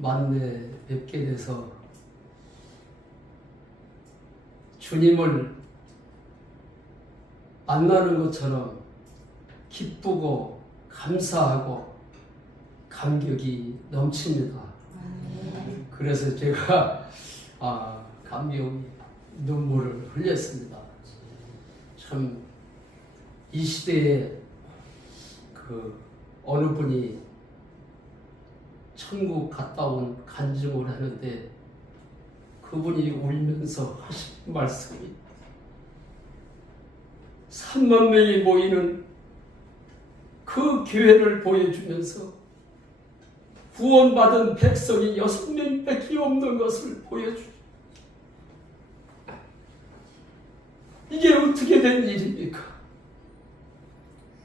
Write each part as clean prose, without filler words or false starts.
만나 뵙게 돼서 주님을 만나는 것처럼 기쁘고 감사하고 감격이 넘칩니다. 그래서 제가 감격 눈물을 흘렸습니다. 참 이 시대에 어느 분이 천국 갔다 온 간증을 하는데 그분이 울면서 하신 말씀이 3만 명이 모이는 그 교회를 보여주면서 구원받은 백성이 6명밖에 없는 것을 보여주죠. 이게 어떻게 된 일입니까?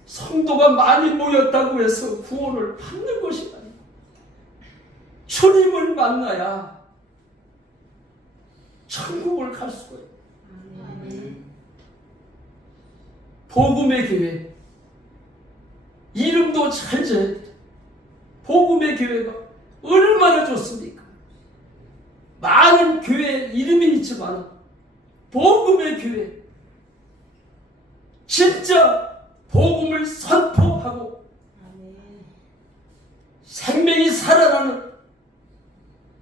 성도가 많이 모였다고 해서 구원을 받는 것이 아니고 주님을 만나야 천국을 갈 수가 있어요. 복음의 교회 이름도 잘 지어야 돼요. 복음의 교회가 얼마나 좋습니까? 많은 교회 이름이 있지만 복음의 교회 진짜 복음을 선포하고 생명이 살아나는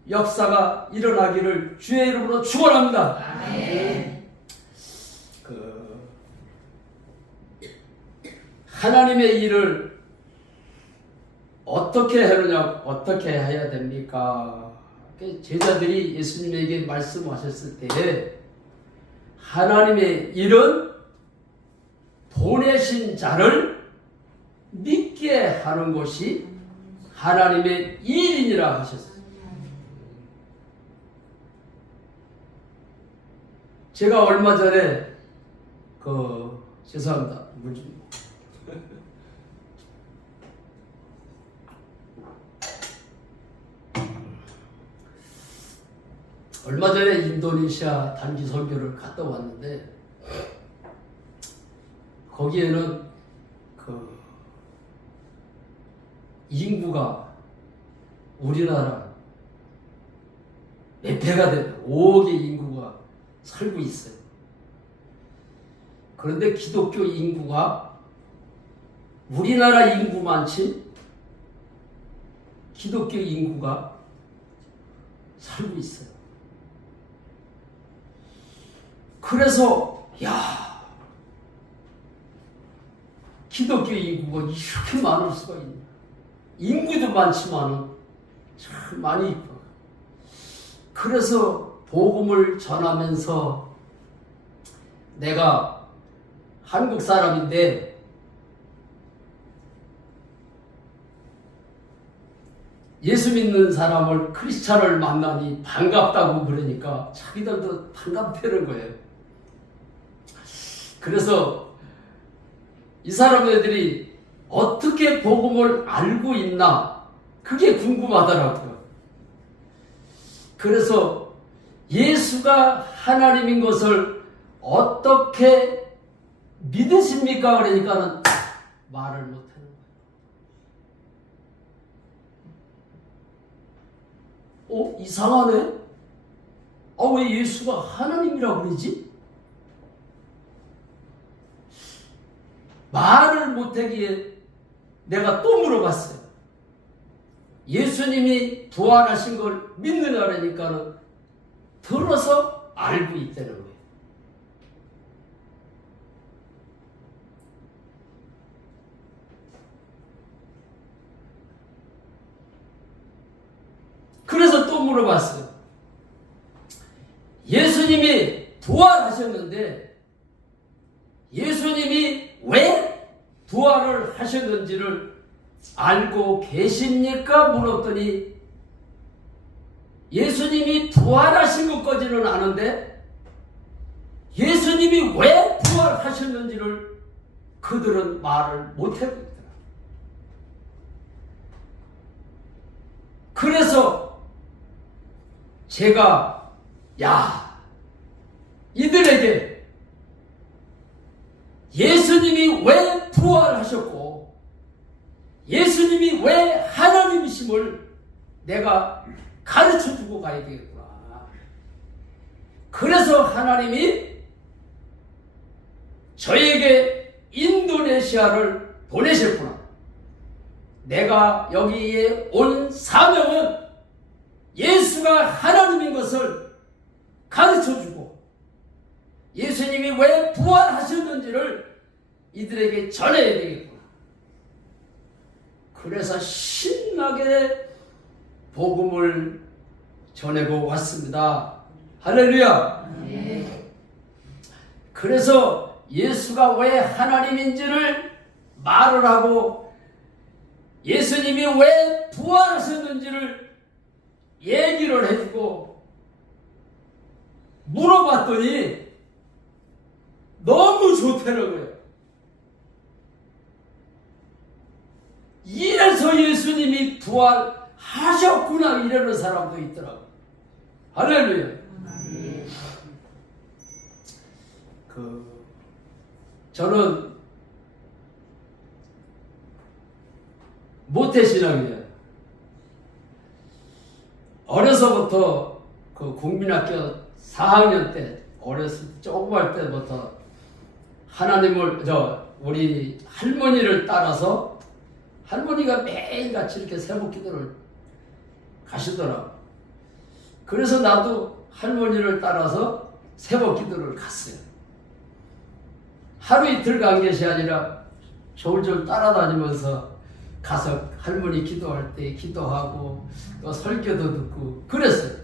역사가 일어나기를 주의 이름으로 축원합니다. 하나님의 일을 어떻게 하느냐, 어떻게 해야 됩니까? 제자들이 예수님에게 말씀하셨을 때 하나님의 일은 보내신 자를 믿게 하는 것이 하나님의 일이니라 하셨어요. 제가 얼마 전에 죄송합니다. 물 좀. 얼마 전에 인도네시아 단기 설교를 갔다 왔는데 거기에는 인구가 우리나라 몇 배가 되는 5억의 인구가 살고 있어요. 그런데 기독교 인구가 우리나라 인구만치 기독교 인구가 살고 있어요. 그래서 기독교 인구가 이렇게 많을 수가 있나. 인구도 많지만 참 많이 있고. 그래서 복음을 전하면서 내가 한국 사람인데 예수 믿는 사람을 크리스찬을 만나니 반갑다고 그러니까 자기들도 반갑다는 거예요. 그래서 이 사람들이 어떻게 복음을 알고 있나 그게 궁금하더라고요. 그래서 예수가 하나님인 것을 어떻게 믿으십니까? 그러니까는 말을 못하는 거예요. 이상하네? 왜 예수가 하나님이라고 그러지? 말을 못하기에 내가 또 물어봤어요. 예수님이 부활하신 걸 믿느냐 그러니까는 들어서 알고 있다는 거예요. 그래서 또 물어봤어요. 예수님이 부활하셨는데 예수님이 왜 부활을 하셨는지를 알고 계십니까? 물었더니 예수님이 부활하신 것까지는 아는데 예수님이 왜 부활하셨는지를 그들은 말을 못하고 있더라. 그래서 제가 이들에게 예수님이 왜 부활하셨고 예수님이 왜 하나님이심을 내가 가르쳐주고 가야 되겠구나. 그래서 하나님이 저에게 인도네시아를 보내셨구나. 내가 여기에 온 사명은 예수가 하나님인 것을 가르쳐주고 예수님이 왜 부활하셨는지를 이들에게 전해야 되겠구나. 그래서 신나게 복음을 전하고 왔습니다. 할렐루야. 그래서 예수가 왜 하나님인지를 말을 하고 예수님이 왜 부활하셨는지를 얘기를 해주고 물어봤더니 너무 좋다는 거예요. 이래서 예수님이 부활하셨구나 이러는 사람도 있더라고요. 할렐루야. 저는 모태신앙이에요. 어려서부터 그 국민학교 4학년 때 어렸을 때 조그만 때부터 하나님을 우리 할머니를 따라서 할머니가 매일같이 이렇게 새벽기도를 가시더라고. 그래서 나도 할머니를 따라서 새벽기도를 갔어요. 하루 이틀 간 것이 아니라 졸졸 따라다니면서 가서 할머니 기도할 때 기도하고 또 설교도 듣고 그랬어요.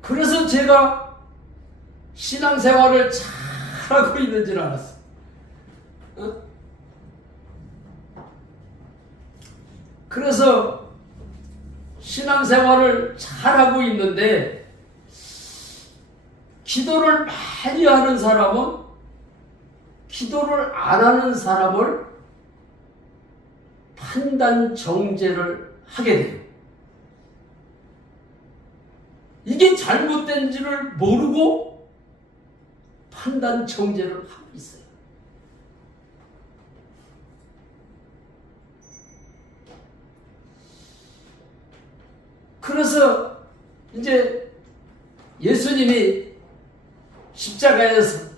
그래서 제가 신앙생활을 잘하고 있는 줄 알았어요. 그래서 신앙생활을 잘하고 있는데 기도를 많이 하는 사람은 기도를 안 하는 사람을 판단 정죄를 하게 돼요. 이게 잘못된지를 모르고 판단 정죄를 하고 있어요. 그래서 이제 예수님이 십자가에서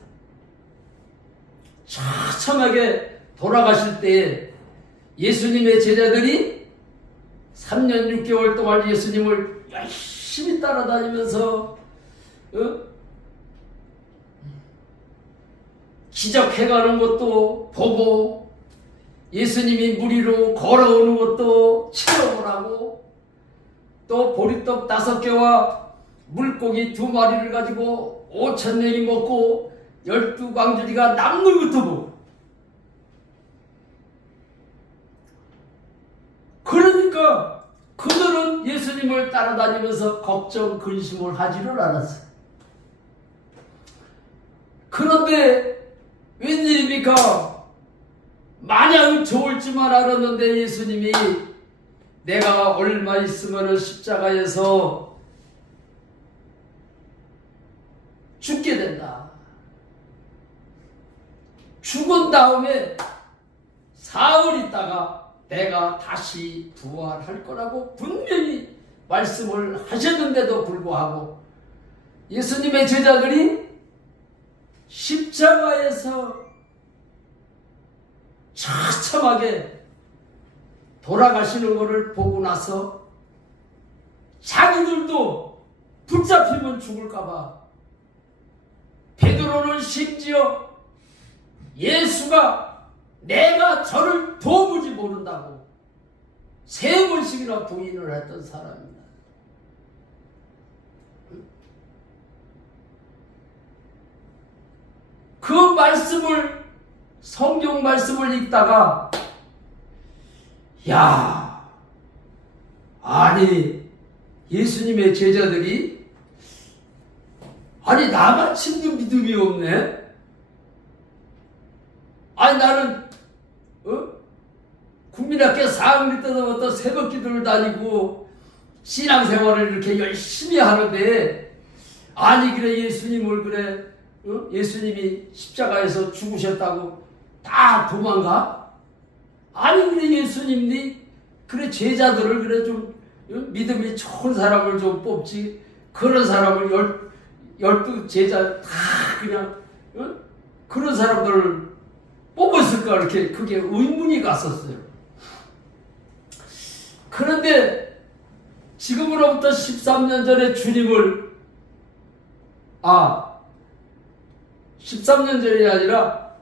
처참하게 돌아가실 때 예수님의 제자들이 3년 6개월 동안 예수님을 열심히 따라다니면서 기적해가는 것도 보고 예수님이 물 위로 걸어오는 것도 체험을 또 보리떡 5개와 물고기 2마리를 가지고 5,000명이 먹고 12광주리가 남는 것도 보고 그러니까 그들은 예수님을 따라다니면서 걱정 근심을 하지를 않았어요. 그런데 웬일입니까? 마냥 좋을 줄만 알았는데 예수님이 내가 얼마 있으면 십자가에서 죽게 된다. 죽은 다음에 사흘 있다가 내가 다시 부활할 거라고 분명히 말씀을 하셨는데도 불구하고 예수님의 제자들이 십자가에서 처참하게 돌아가시는 것을 보고 나서 자기들도 붙잡히면 죽을까봐 베드로는 심지어 예수가 내가 저를 도무지 모른다고 3번씩이나 부인을 했던 사람입니다. 그 말씀을 성경 말씀을 읽다가 야, 아니 예수님의 제자들이 아니 나만 친구 믿음이 없네. 아니 나는 국민학교 4학년 때부터 새벽 기도를 다니고 신앙생활을 이렇게 열심히 하는데 아니 그래 예수님을 그래 예수님이 십자가에서 죽으셨다고 다 도망가? 아니 그래 예수님이 그래 제자들을 그래 좀 믿음이 좋은 사람을 좀 뽑지 그런 사람을 열두 제자 다 그냥 그런 사람들을 뽑았을까 이렇게 그게 의문이 갔었어요. 그런데 지금으로부터 13년 전에 주님을 13년 전이 아니라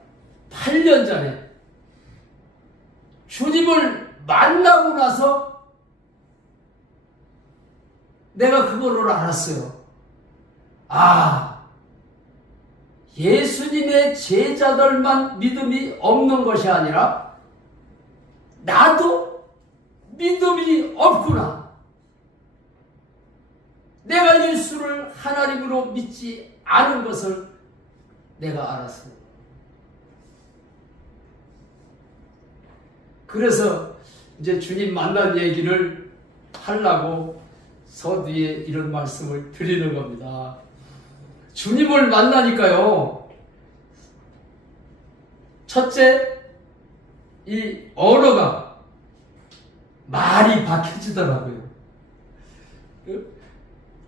8년 전에 주님을 만나고 나서 내가 그거를 알았어요. 예수님의 제자들만 믿음이 없는 것이 아니라 나도 믿음이 없구나. 내가 예수를 하나님으로 믿지 않은 것을 내가 알았어요. 그래서 이제 주님 만난 얘기를 하려고 서두에 이런 말씀을 드리는 겁니다. 주님을 만나니까요. 첫째, 이 언어가 말이 바뀌어지더라고요.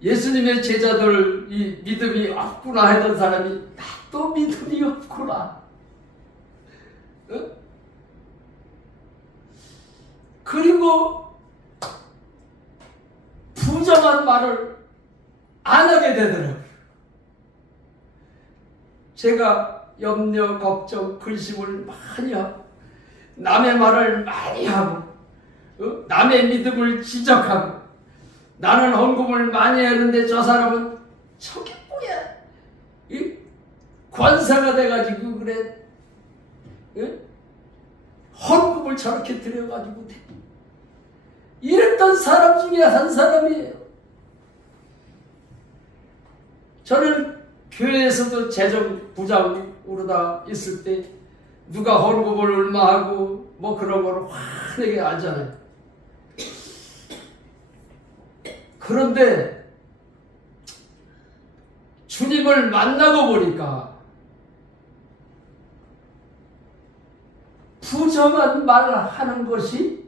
예수님의 제자들 이 믿음이 없구나 했던 사람이 나도 믿음이 없구나. 그리고 부정한 말을 안 하게 되더라고요. 제가 염려, 걱정, 근심을 많이 하고 남의 말을 많이 하고 남의 믿음을 지적하고 나는 헌금을 많이 했는데 저 사람은 저게 뭐야? 권사가 돼가지고 그래 헌금을 저렇게 드려가지고 이랬던 사람 중에 한 사람이에요. 저는 교회에서도 재정부장으로 다 있을 때 누가 헌금을 얼마 하고 뭐 그런 거를 환하게 알잖아요. 그런데 주님을 만나고 보니까 부정한 말을 하는 것이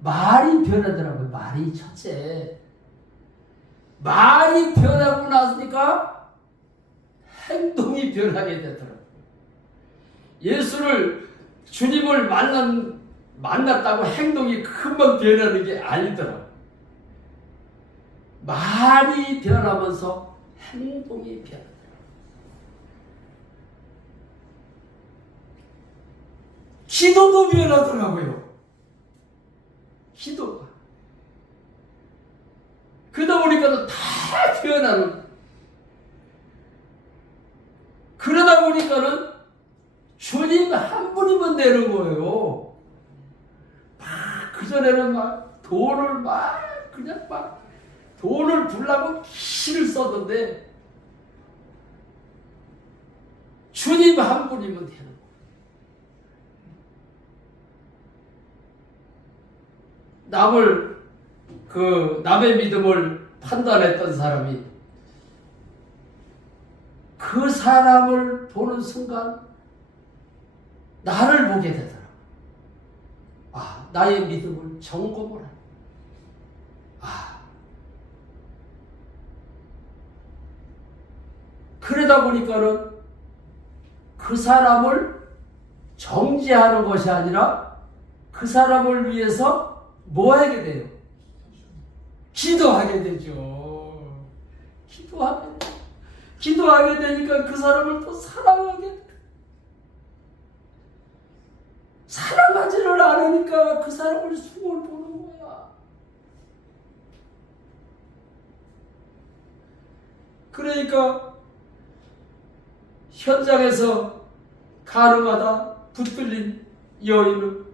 말이 변하더라고요. 말이 첫째. 말이 변하고 나서니까 행동이 변하게 되더라고요. 예수를 주님을 만났다고 행동이 금방 변하는 게 아니더라고요. 말이 변하면서 행동이 변하더라고요. 기도도 변하더라고요. 기도가. 그러다 보니까 다 변하는. 그러다 보니까는 주님 한 분이면 되는 거예요. 그전에는 돈을 불라고 기를 썼는데 주님 한 분이면 되는 거예요. 남의 믿음을 판단했던 사람이 그 사람을 보는 순간 나를 보게 되더라. 나의 믿음을 점검을 해. 그러다 보니까는 그 사람을 정죄하는 것이 아니라 그 사람을 위해서 뭐 하게 돼요? 기도하게 되죠. 기도하게 되니까 그 사람을 또 사랑하게 돼요. 사랑하지를 않으니까 그 사람을 수고를 보는 거야. 그러니까 현장에서 가늠하다 붙들린 여인은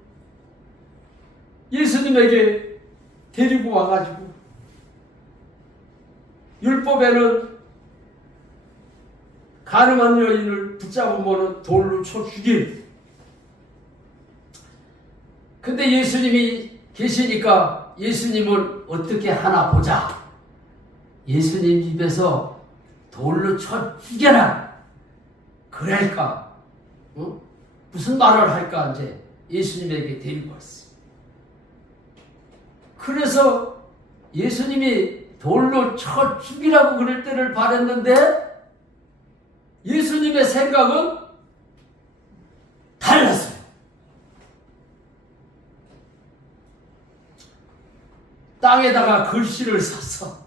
예수님에게 데리고 와가지고 율법에는 가늠한 여인을 붙잡으면 돌로 쳐 죽임. 근데 예수님이 계시니까 예수님을 어떻게 하나 보자. 예수님 입에서 돌로 쳐 죽여라. 그럴까? 무슨 말을 할까 이제 예수님에게 데리고 왔어요. 그래서 예수님이 돌로 쳐 죽이라고 그럴 때를 바랬는데 예수님의 생각은 달랐어요. 땅에다가 글씨를 써서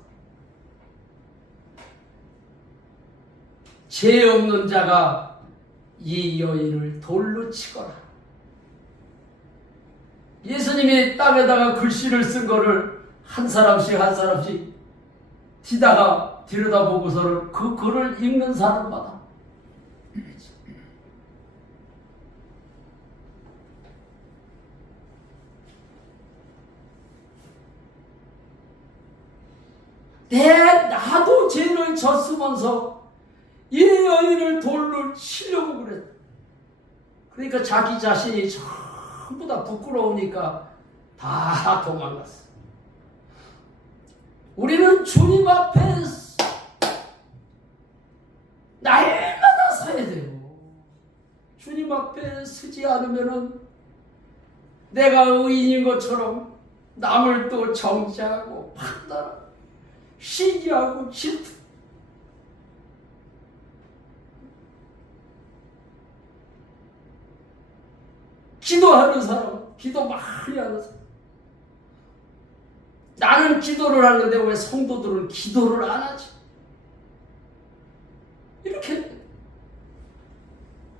죄 없는 자가 이 여인을 돌로 치거라. 예수님이 땅에다가 글씨를 쓴 거를 한 사람씩 한 사람씩 뒤다가 들여다보고서는 그 글을 읽는 사람마다 나도 죄를 졌으면서 이 여인을 돌로 치려고 그랬다. 그러니까 자기 자신이 전부 다 부끄러우니까 다 도망갔어. 우리는 주님 앞에 날마다 서야 돼요. 주님 앞에 서지 않으면은 내가 의인인 것처럼 남을 또 정죄하고 판단하고 시기하고 질투. 기도하는 사람, 기도 많이 하는 사람. 나는 기도를 하는데 왜 성도들은 기도를 안 하지? 이렇게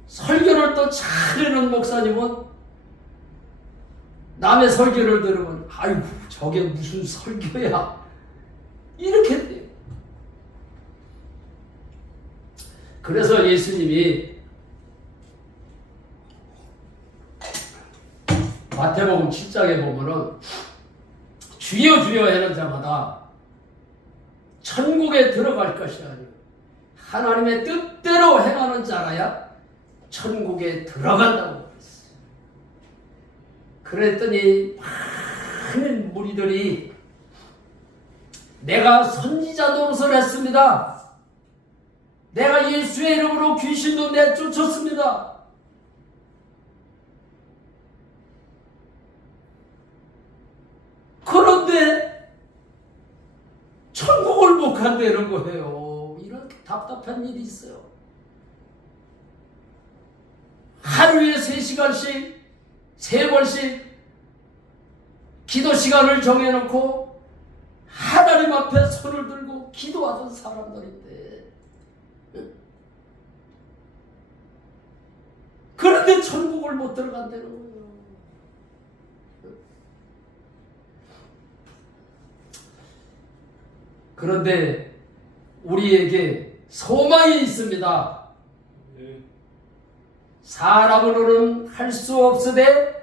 설교를 또 잘하는 목사님은 남의 설교를 들으면 아이고 저게 무슨 설교야 이렇게 돼요. 그래서 예수님이 마태복음 7장에 보면은 주여 주여 하는 자마다 천국에 들어갈 것이 아니고 하나님의 뜻대로 행하는 자라야 천국에 들어간다고 그랬어요. 그랬더니 많은 무리들이 내가 선지자 노릇을 했습니다. 내가 예수의 이름으로 귀신도 내쫓았습니다. 그런데 천국을 못 간다는 거예요. 이런 답답한 일이 있어요. 하루에 3시간씩 3번씩 기도 시간을 정해놓고 하나님 앞에 손을 들고 기도하던 사람들인데 그런데 천국을 못 들어간다는 거예요. 그런데 우리에게 소망이 있습니다. 사람으로는 할 수 없으되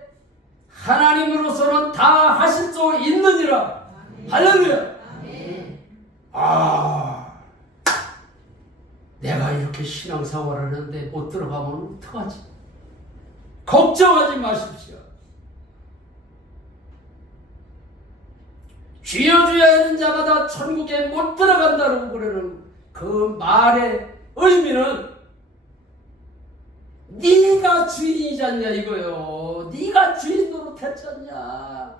하나님으로서는 다 하실 수 있느니라. 할렐루야. 내가 이렇게 신앙생활을 하는데 못 들어가면 어떡하지? 걱정하지 마십시오. 주여 주여 하는 자마다 천국에 못 들어간다고 그러는 그 말의 의미는 네가 주인이지 않냐 이거요. 네가 주인 노릇했지 않냐.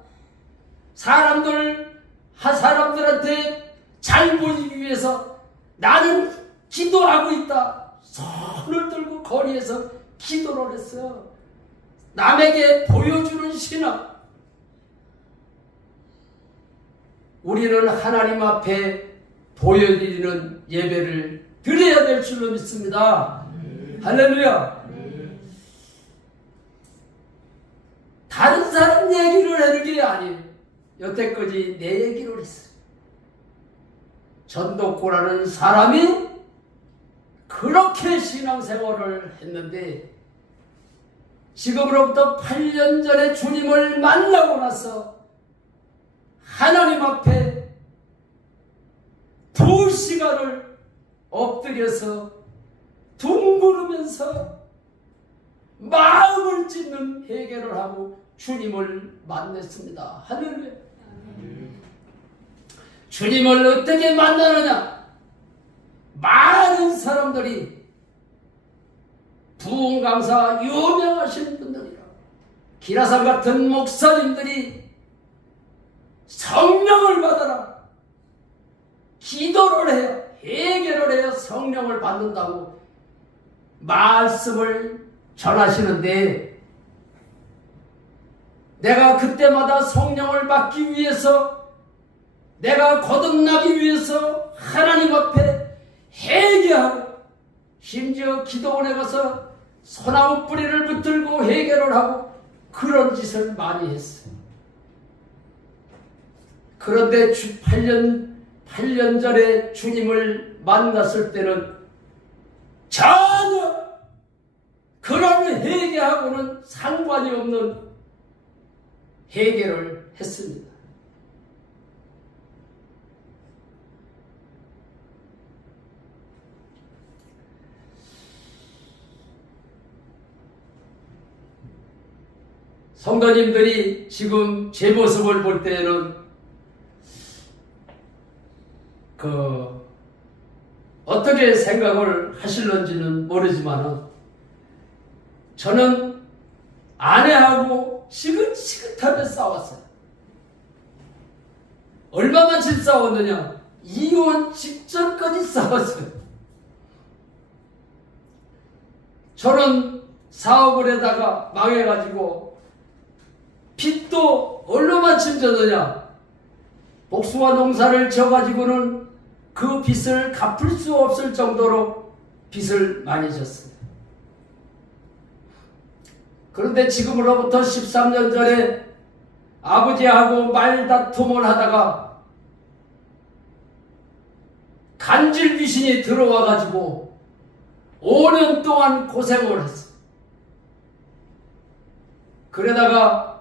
사람들한테 잘 보이기 위해서 나는 기도하고 있다. 손을 들고 거리에서 기도를 했어요. 남에게 보여주는 신앙. 우리는 하나님 앞에 보여드리는 예배를 드려야 될 줄로 믿습니다. 할렐루야. 다른 사람 얘기를 하는 게 아니에요. 여태까지 내 얘기를 했어요. 전도코라는 사람이 그렇게 신앙생활을 했는데 지금으로부터 8년 전에 주님을 만나고 나서 하나님 앞에 2시간을 엎드려서 둥그르면서 마음을 찢는 회개를 하고 주님을 만났습니다. 할렐루야. 주님을 어떻게 만나느냐? 많은 사람들이 부흥 강사 유명하신 분들이라 기라상 같은 목사님들이 성령을 받아라, 기도를 해요, 회개를 해요, 성령을 받는다고 말씀을 전하시는데, 내가 그때마다 성령을 받기 위해서, 내가 거듭나기 위해서 하나님 앞에 회개하고, 심지어 기도원에 가서 소나무 뿌리를 붙들고 회개를 하고 그런 짓을 많이 했어요. 그런데 8년 전에 주님을 만났을 때는 전혀 그런 회개하고는 상관이 없는 회개를 했습니다. 성도님들이 지금 제 모습을 볼 때는 어떻게 생각을 하실런지는 모르지만, 저는 아내하고 지긋지긋하게 싸웠어요. 얼마만큼 싸웠느냐? 이혼 직전까지 싸웠어요. 저는 사업을 하다가 망해가지고 빚도 얼마만큼 졌느냐? 복숭아 농사를 져가지고는 그 빚을 갚을 수 없을 정도로 빚을 많이 졌어요. 그런데 지금으로부터 13년 전에 아버지하고 말다툼을 하다가 간질 귀신이 들어와가지고 5년 동안 고생을 했어요. 그러다가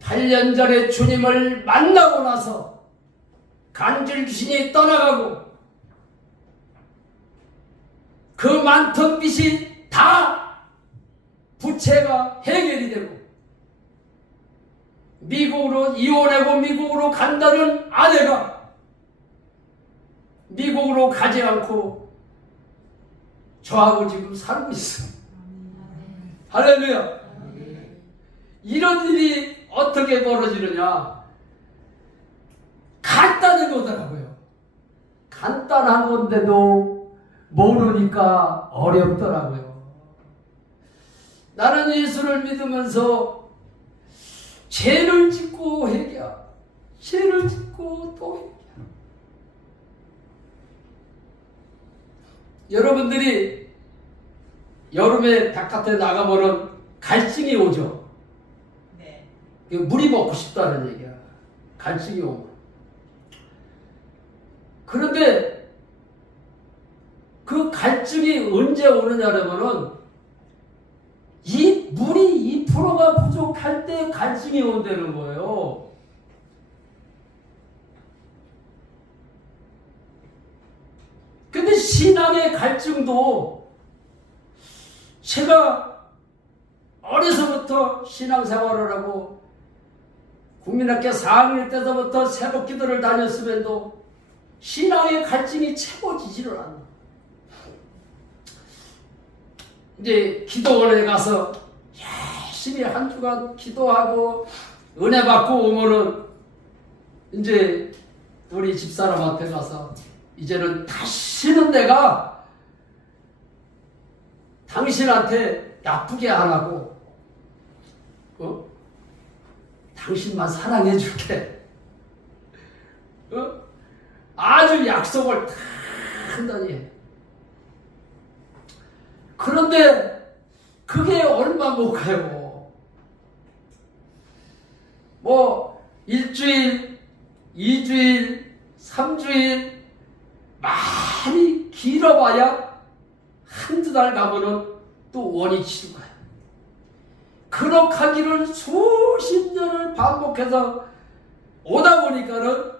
8년 전에 주님을 만나고 나서 간질 귀신이 떠나가고 그 많던 빚이 다 부채가 해결이 되고, 미국으로 이혼하고 미국으로 간다는 아내가 미국으로 가지 않고 저하고 지금 살고 있어요. 할렐루야. 이런 일이 어떻게 벌어지느냐? 간단한 거더라고요. 간단한 건데도 모르니까 어렵더라고요. 나는 예수를 믿으면서 죄를 짓고 회개하고, 죄를 짓고 또 회개하고. 여러분들이 여름에 바깥에 나가면은 갈증이 오죠. 네. 물이 먹고 싶다는 얘기야. 갈증이 오면. 그런데 그 갈증이 언제 오느냐면은 이 물이 2%가 부족할 때 갈증이 온다는 거예요. 근데 신앙의 갈증도, 제가 어려서부터 신앙생활을 하고 국민학교 4학년 때서부터 새벽 기도를 다녔음에도 신앙의 갈증이 채워지지를 않아. 이제 기도원에 가서 열심히 한 주간 기도하고 은혜 받고 오면은 이제 우리 집사람한테 가서, 이제는 다시는 내가 당신한테 나쁘게 안 하고 당신만 사랑해 줄게. 아주 약속을 다 한다니. 그런데 그게 얼마 못 가요. 뭐 일주일, 2주일, 3주일, 많이 길어봐야 한두 달 가면은 또 원이 치고 가요. 그렇게 하기를 수십 년을 반복해서 오다 보니까는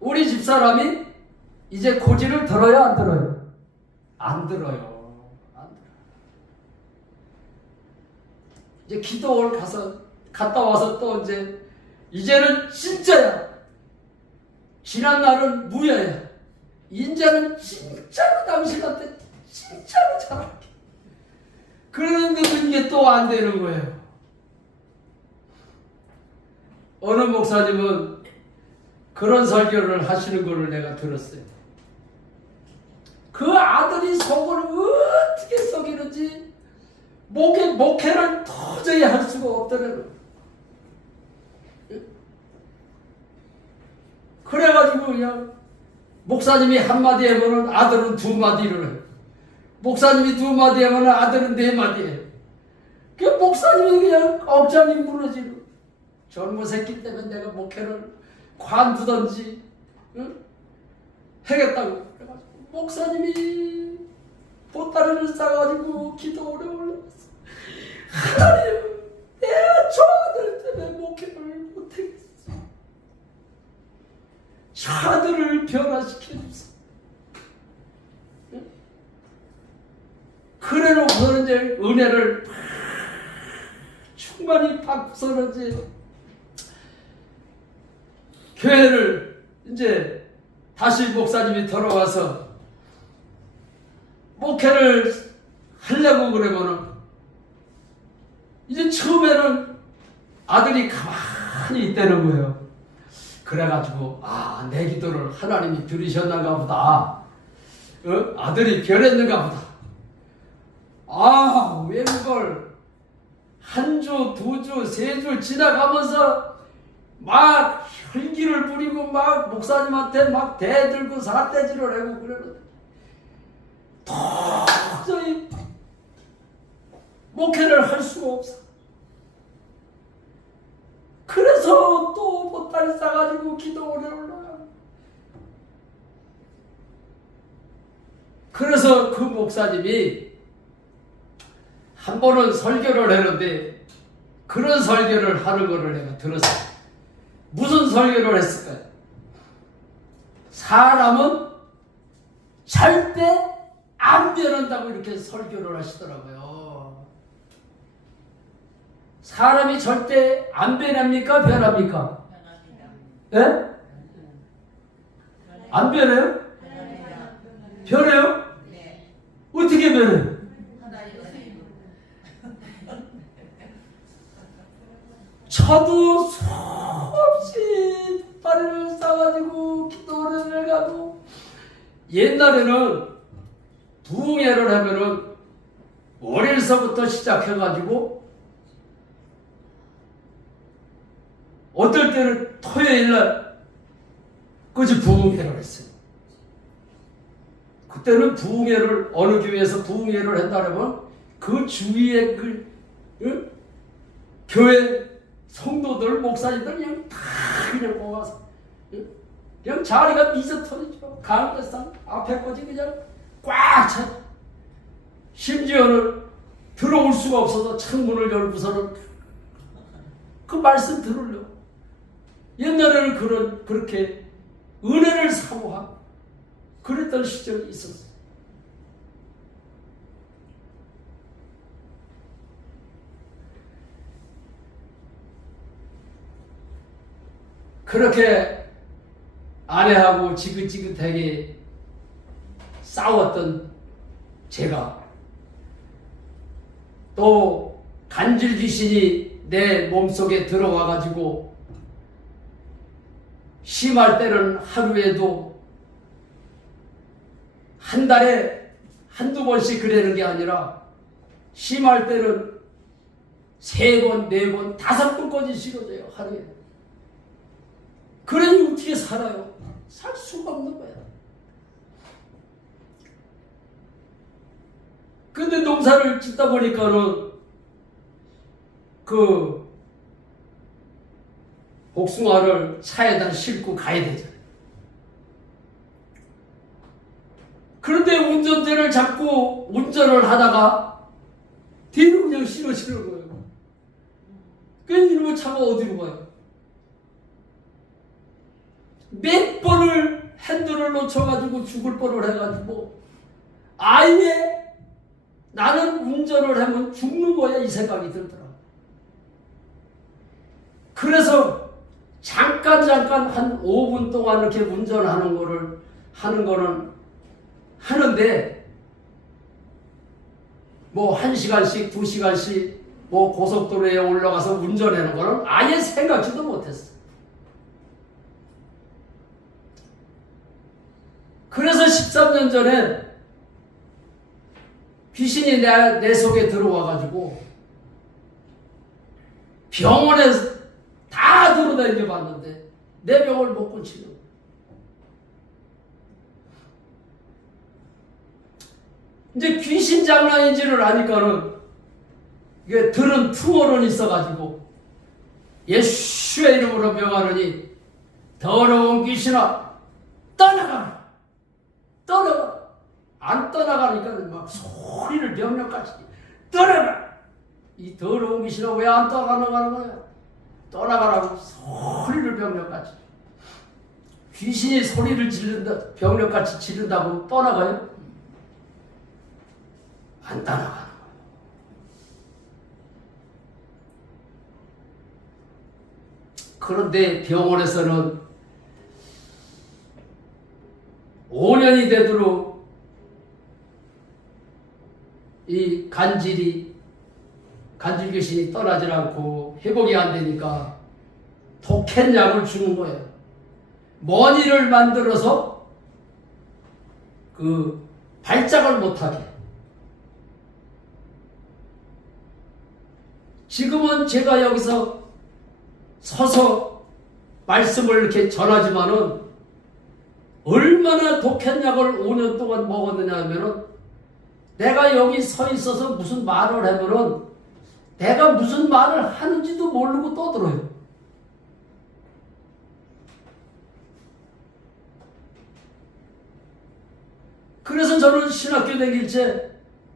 우리 집사람이 이제 고지를 들어야 안 들어요? 안 들어요. 안 들어요. 이제 기도를 갔다 와서 또 이제는 진짜야. 지난 날은 무야야. 이제는 진짜로 당신한테 진짜로 잘할게. 그런데도 이게 또 안 되는 거예요. 어느 목사님은 그런 설교를 하시는 거를 내가 들었어요. 그 아들이 속을 어떻게 썩이는지 목회를 도저히 할 수가 없더라고요. 그래가지고 그냥 목사님이 한마디 하면 아들은 두 마디를 해요. 목사님이 두 마디 하면 아들은 네 마디 해요. 그 목사님이 그냥 억장이 무너지고 젊은 새끼 때문에 내가 목회를 관두던지 하겠다고 그래가지고 목사님이 보따리를 싸가지고 기도원에 올라갔어. 하나님, 내 저 아들 때문에 목회를 못하겠어. 저 아들을 변화시켜 주소. 그래놓고서는 이제 은혜를 충만히 받고서는 이제 교회를 이제 다시 목사님이 돌아와서 목회를 하려고 그러면은 이제 처음에는 아들이 가만히 있다는 거예요. 그래가지고 내 기도를 하나님이 들으셨는가 보다. 아들이 변했는가 보다. 왜 그걸 한 주, 두 주, 세 주 지나가면서 막 혈기를 부리고 막 목사님한테 막 대들고 사대질을 하고 그러는데 도저히 목회를 할 수가 없어. 그래서 또 보따리 싸가지고 기도원에 올라가. 그래서 그 목사님이 한 번은 설교를 했는데 그런 설교를 하는 거를 내가 들었어요. 무슨 설교를 했을까요? 사람은 절대 안 변한다고 이렇게 설교를 하시더라고요. 사람이 절대 안 변합니까? 변합니까? 예? 네? 안 변해요? 변해요? 네. 어떻게 변해요? 저도 수없이 다리를 싸가지고 기도를 가고 옛날에는 부흥회를 하면은 월요일서부터 시작해가지고 어떨 때는 토요일날 그지 부흥회를 했어요. 그때는 부흥회를 어느 교회에서 부흥회를 한다면 그 주위에 교회 성도들, 목사님들 그냥 다 그냥 모아서 그냥 자리가 미져 터지죠. 가운데상 앞에까지 그냥 꽉 차. 심지어는 들어올 수가 없어서 창문을 열고서는 그 말씀 들으려고. 옛날에는 그렇게 은혜를 사모하고 그랬던 시절이 있었어요. 그렇게 아내하고 지긋지긋하게 싸웠던 제가 또 간질 귀신이 내 몸속에 들어와가지고 심할 때는 하루에도 한 달에 한두 번씩 그러는 게 아니라 심할 때는 3번, 4번, 5번까지 싫어져요. 하루에. 그러니 어떻게 살아요? 살 수가 없는 거야. 근데 농사를 짓다 보니까는 그 복숭아를 차에다 싣고 가야 되잖아요. 그런데 운전대를 잡고 운전을 하다가 뒤로 그냥 실어지는 거예요. 그냥 이러면 차가 어디로 가요? 몇 번을 핸들을 놓쳐가지고 죽을 뻔을 해가지고 아예 나는 운전을 하면 죽는 거야 이 생각이 들더라. 그래서 잠깐 한 5분 동안 이렇게 운전하는 거는 하는데 뭐 1시간씩 2시간씩 뭐 고속도로에 올라가서 운전하는 거는 아예 생각지도 못했어. 그래서 13년 전에 귀신이 내 속에 들어와가지고 병원에 다 돌아다녀 봤는데 내 병을 못 고치는 거야. 이제 귀신 장난인지를 아니까는 이게 들은 tumor은 있어가지고 예수의 이름으로 명하노니 더러운 귀신아 떠나가라. 떠나가. 안 떠나가니까 막 소리를 병력같이 떠나가. 이 더러운 귀신아 왜 안 떠나가는 거야? 떠나가라고 소리를 병력같이. 귀신이 소리를 지른다, 병력같이 지른다고 떠나가요? 안 떠나가는 거예요. 그런데 병원에서는 5년이 되도록 이 간질 귀신이 떠나질 않고 회복이 안 되니까 독한 약을 주는 거예요. 머니를 만들어서 그 발작을 못하게. 지금은 제가 여기서 서서 말씀을 이렇게 전하지만은 얼마나 독한 약을 5년 동안 먹었느냐 하면은 내가 여기 서 있어서 무슨 말을 하면은 내가 무슨 말을 하는지도 모르고 떠들어요. 그래서 저는 신학교 다닐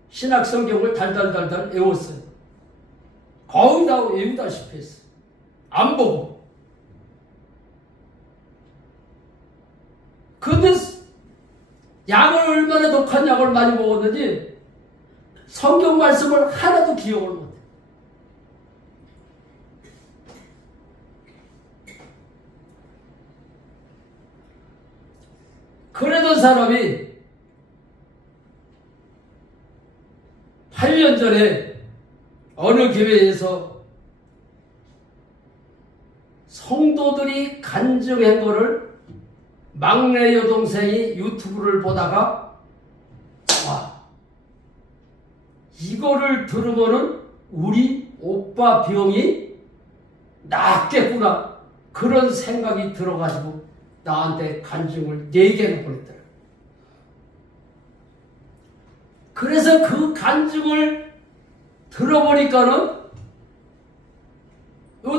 신학 성경을 달달달달 외웠어요. 거의 다 외우다시피 했어요. 안 보고. 근데 약을 얼마나 독한 약을 많이 먹었는지 성경 말씀을 하나도 기억을 못해. 그러던 사람이 8년 전에 어느 교회에서 성도들이 간증한 거를 막내 여동생이 유튜브를 보다가 와, 이거를 들으면은 우리 오빠 병이 낫겠구나 그런 생각이 들어가지고 나한테 간증을 4개나 보냈더라. 그래서 그 간증을 들어보니까는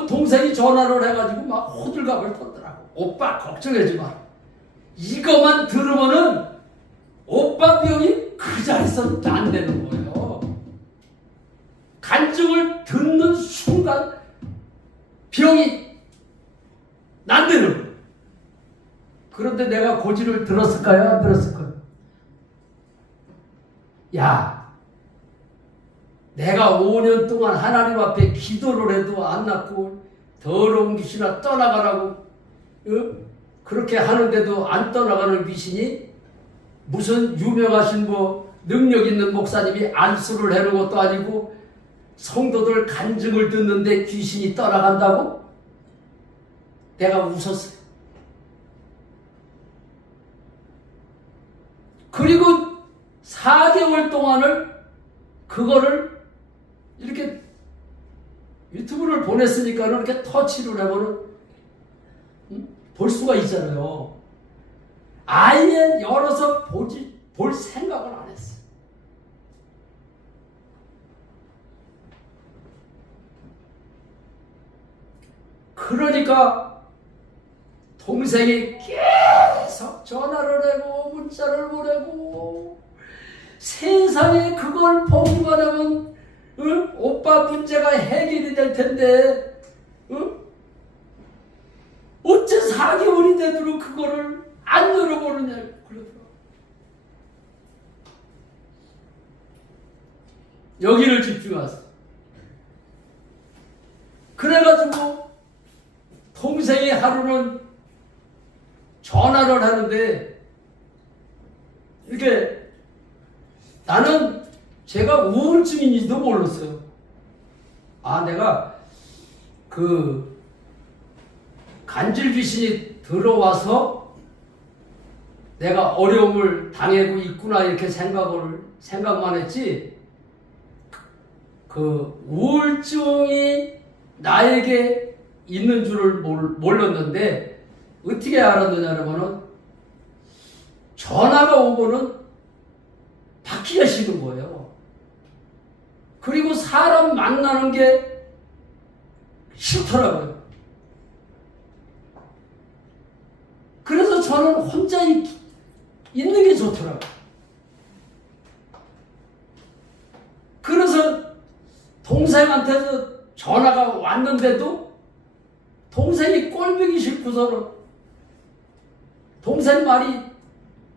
동생이 전화를 해가지고 막 호들갑을 떴더라고. 오빠 걱정하지 마. 이거만 들으면은 오빠 병이 그 자리에서 안 되는 거예요. 간증을 듣는 순간 병이 난다는 거예요. 그런데 내가 고지를 들었을까요? 안 들었을까요? 야, 내가 5년 동안 하나님 앞에 기도를 해도 안 낫고 더러운 귀신아 떠나가라고 그렇게 하는데도 안 떠나가는 귀신이 무슨 유명하신 뭐 능력 있는 목사님이 안수를 해놓은 것도 아니고 성도들 간증을 듣는데 귀신이 떠나간다고? 내가 웃었어요. 그리고 4개월 동안을 그거를 이렇게 유튜브를 보냈으니까 이렇게 터치를 해보는 볼 수가 있잖아요. 아예 열어서 볼 생각을 안 했어요. 그러니까 동생이 계속 전화를 하고 문자를 보내고 세상에 그걸 보기만 하면 오빠 문제가 해결이 될 텐데 어째 4개월이 되도록 그거를 안 열어보느냐 그러더라고. 여기를 집중하세요. 그래가지고 동생이 하루는 전화를 하는데 이렇게 나는 제가 우울증인지도 몰랐어요. 내가 그 간질 귀신이 들어와서 내가 어려움을 당하고 있구나 이렇게 생각만 했지, 그 우울증이 나에게 있는 줄을 몰랐는데 어떻게 알았느냐면은 전화가 오고는 받기가 싫은 거예요. 그리고 사람 만나는 게 싫더라고요. 그래서 저는 혼자 있는 게 좋더라고요. 그래서 동생한테서 전화가 왔는데도 동생이 꼴보기 싫고서는 동생 말이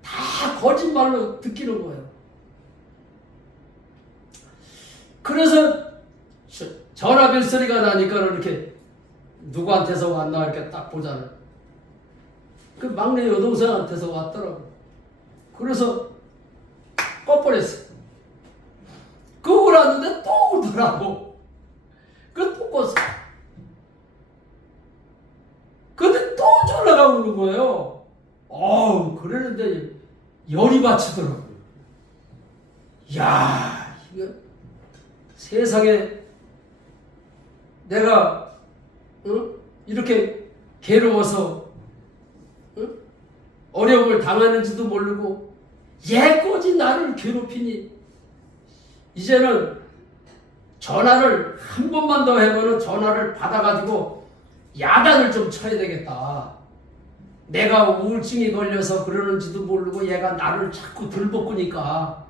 다 거짓말로 듣기는 거예요. 그래서 전화벨 소리가 나니까 이렇게 누구한테서 왔나 이렇게 딱 보잖아요. 그 막내 여동생한테서 왔더라고. 그래서 꺼버렸어요. 그걸 왔는데 또 오더라고. 그 또 껐어. 근데 또 전화가 오는 거예요. 그러는데 열이 받치더라고요. 야, 이거 세상에 내가 이렇게 괴로워서 어려움을 당하는지도 모르고 예꼬지 나를 괴롭히니 이제는 전화를 한 번만 더 해보는 전화를 받아가지고 야단을 좀 쳐야 되겠다. 내가 우울증이 걸려서 그러는지도 모르고 얘가 나를 자꾸 들볶으니까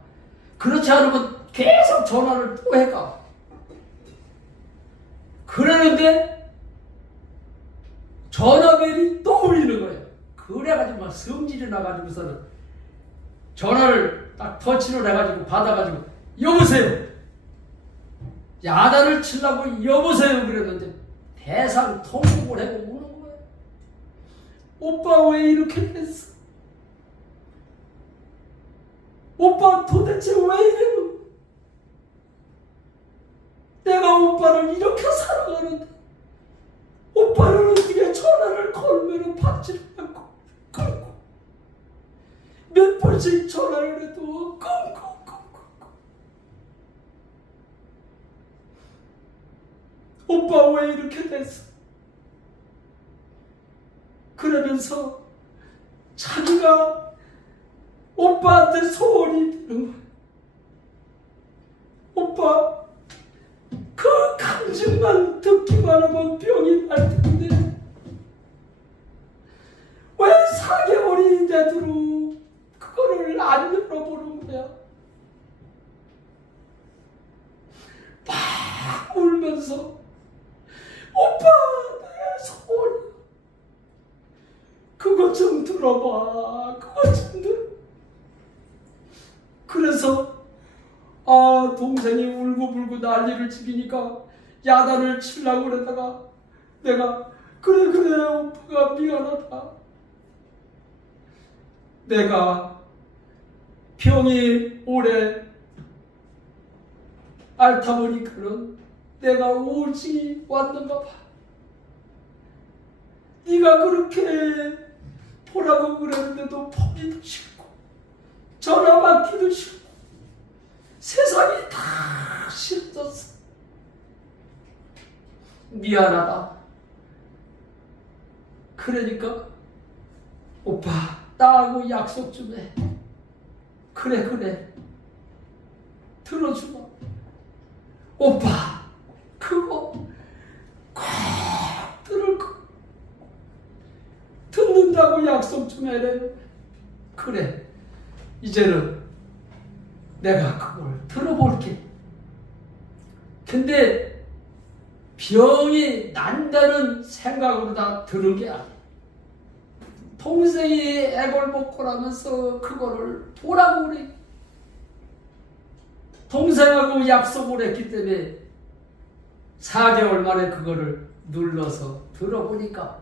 그렇지 않으면 계속 전화를 또 해가. 그러는데 전화벨이 또 울리는 거예요. 그래가지고 막 성질이 나가지고서는 전화를 딱 터치를 해가지고 받아가지고 여보세요. 야단을 치려고 여보세요 그랬는데 대상 통곡을 하고 우는 거예요. 오빠 왜 이렇게 됐어? 오빠 도대체 왜 이래요? 내가 오빠를 이렇게 사랑하는데 오빠를 어떻게 전화를 걸면 받지를 않고 끊고 몇 번씩 전화를 해도 끊고 오빠 왜 이렇게 됐어? 그러면서 자기가 오빠한테 소원이 드는 거야. 오빠 그 간증만 듣기만 하면 병이 날 텐데 왜 4개월이 되도록 그거를 안 열어보는 거야. 막 울면서 오빠 내 소원이 그거 좀 들어봐. 그거 좀 들어. 그래서 동생이 울고불고 난리를 치니까 야단을 치려고 그러다가 내가 그래 오빠가 미안하다. 내가 병이 오래 앓다 보니까는 내가 우울증이 왔는가 봐. 네가 그렇게 보라고 그랬는데도 보기도 싫고 전화 받기도 싫고 세상이 다 싫어졌어. 미안하다. 그러니까 오빠 나하고 약속 좀 해. 그래 들어주마. 오빠 그거 꼭 들을 거 듣는다고 약속 좀 해래. 그래 이제는 내가 그걸 들어볼게. 근데 병이 난다는 생각으로 다 들은 게 아니야. 동생이 애걸복걸하면서 그거를 보라고 그래. 동생하고 약속을 했기 때문에 4개월 만에 그거를 눌러서 들어보니까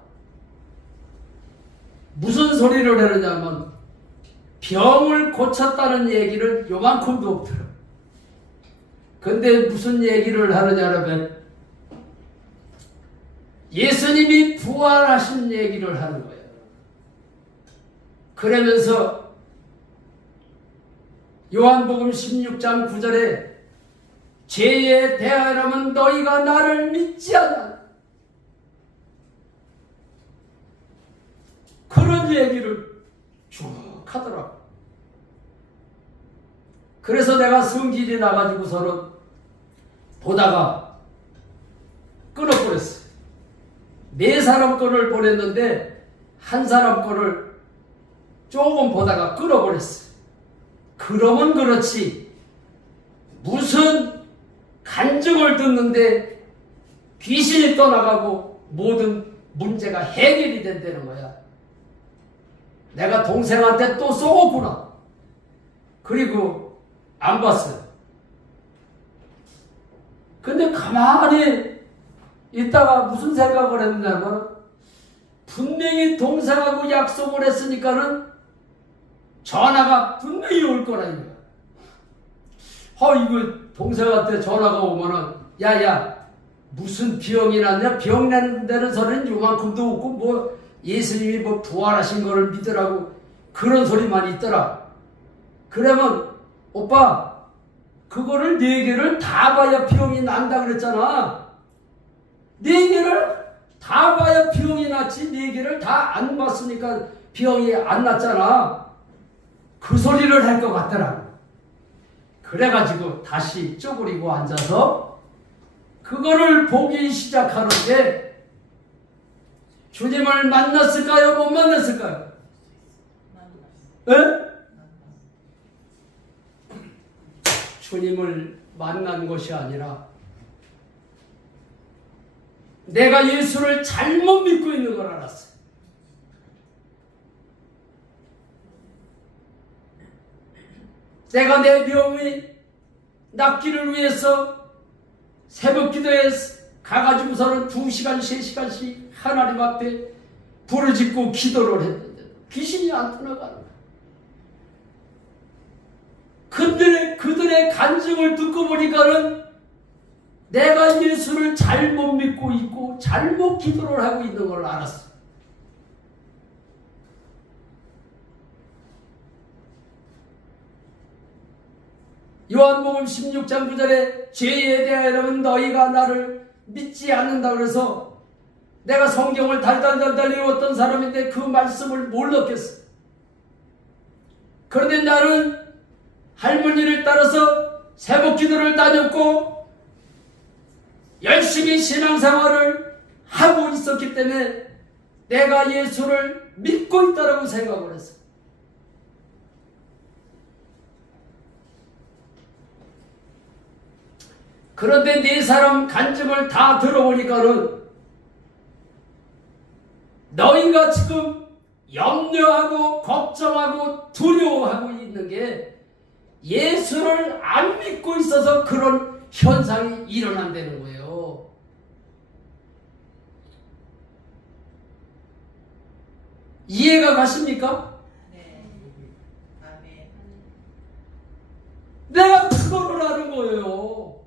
무슨 소리를 하느냐면 병을 고쳤다는 얘기는 요만큼도 없더라. 근데 무슨 얘기를 하느냐면 예수님이 부활하신 얘기를 하는 거예요. 그러면서 요한복음 16장 9절에 죄에 대하여라면 너희가 나를 믿지 않아. 그런 얘기를 쭉 하더라고. 그래서 내가 성질이 나가지고서는 보다가 끊어버렸어요. 네 사람 거를 보냈는데 한 사람 거를 조금 보다가 끊어버렸어요. 그러면 그렇지 무슨 간증을 듣는데 귀신이 떠나가고 모든 문제가 해결이 된다는 거야. 내가 동생한테 또 쏘았구나. 그리고 안 봤어요. 근데 가만히 있다가 무슨 생각을 했냐면 분명히 동생하고 약속을 했으니까는 전화가 분명히 올 거라 이거야. 이거 동생한테 전화가 오면은 야야 무슨 병이 났냐? 병 난다는 소리는 요만큼도 없고 뭐 예수님이 뭐 부활하신 거를 믿으라고 그런 소리만 있더라. 그러면 오빠 그거를 4개를 다 봐야 병이 난다 그랬잖아. 4개를 다 봐야 병이 났지 4개를 다 안 봤으니까 병이 안 났잖아. 그 소리를 할 것 같더라고. 그래가지고 다시 쪼그리고 앉아서 그거를 보기 시작하는데 주님을 만났을까요? 못 만났을까요? 에? 주님을 만난 것이 아니라 내가 예수를 잘못 믿고 있는 걸 알았어요. 내가 내 병이 낫기를 위해서 새벽 기도에 가가지고서는 2시간, 3시간씩 하나님 앞에 부르짖고 기도를 했는데 귀신이 안 떠나가는 거야. 그들의 간증을 듣고 보니까는 내가 예수를 잘못 믿고 있고 잘못 기도를 하고 있는 걸 알았어. 요한복음 16장 9절에 죄에 대하여는 너희가 나를 믿지 않는다 그래서 내가 성경을 달달달달 읽었던 사람인데 그 말씀을 몰랐겠어. 그런데 나는 할머니를 따라서 새벽 기도를 다녔고 열심히 신앙생활을 하고 있었기 때문에 내가 예수를 믿고 있다라고 생각을 했어. 그런데 4사람 간증을 다 들어보니까는 너희가 지금 염려하고 걱정하고 두려워하고 있는 게 예수를 안 믿고 있어서 그런 현상이 일어난다는 거예요. 이해가 가십니까? 네. 아멘. 내가 그거를 하는 거예요.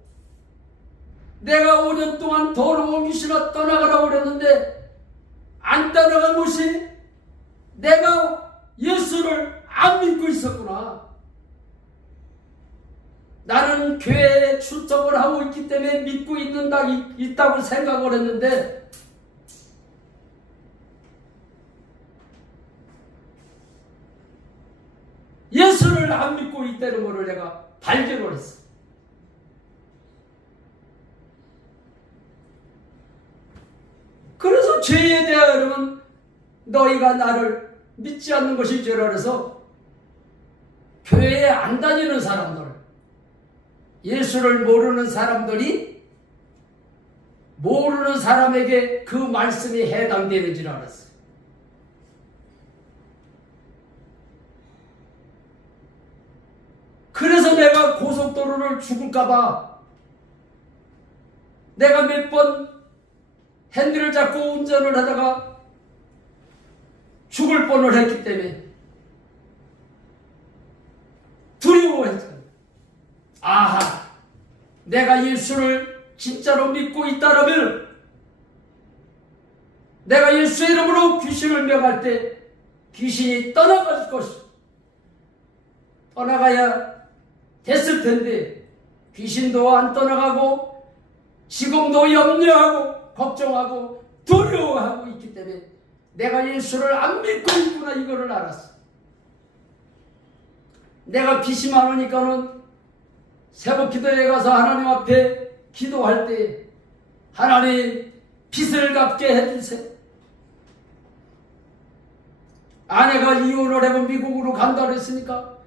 내가 5년 동안 더러운 귀신아 떠나가라고 그랬는데 안 떠나간 것이 내가 예수를 안 믿고 있었구나. 나는 교회에 출석을 하고 있기 때문에 믿고 있다고 생각을 했는데 예수를 안 믿고 있다는 것을 내가 발견을 했어. 그래서 죄에 대하여는 너희가 나를 믿지 않는 것이 죄라 그래서 교회에 안 다니는 사람들, 예수를 모르는 사람들이 모르는 사람에게 그 말씀이 해당되는 줄 알았어요. 그래서 내가 고속도로를 죽을까봐 내가 몇 번 핸들을 잡고 운전을 하다가 죽을 뻔을 했기 때문에 두려워했잖아요. 아하, 내가 예수를 진짜로 믿고 있다라면 내가 예수의 이름으로 귀신을 명할 때 귀신이 떠나갈 것이고 떠나가야 됐을 텐데 귀신도 안 떠나가고 지금도 염려하고 걱정하고 두려워하고 있기 때문에 내가 예수를 안 믿고 있구나 이거를 알았어. 내가 빚이 많으니까는 새벽 기도에 가서 하나님 앞에 기도할 때 하나님 빚을 갚게 해주세요. 아내가 이혼을 하고 미국으로 간다 그랬으니까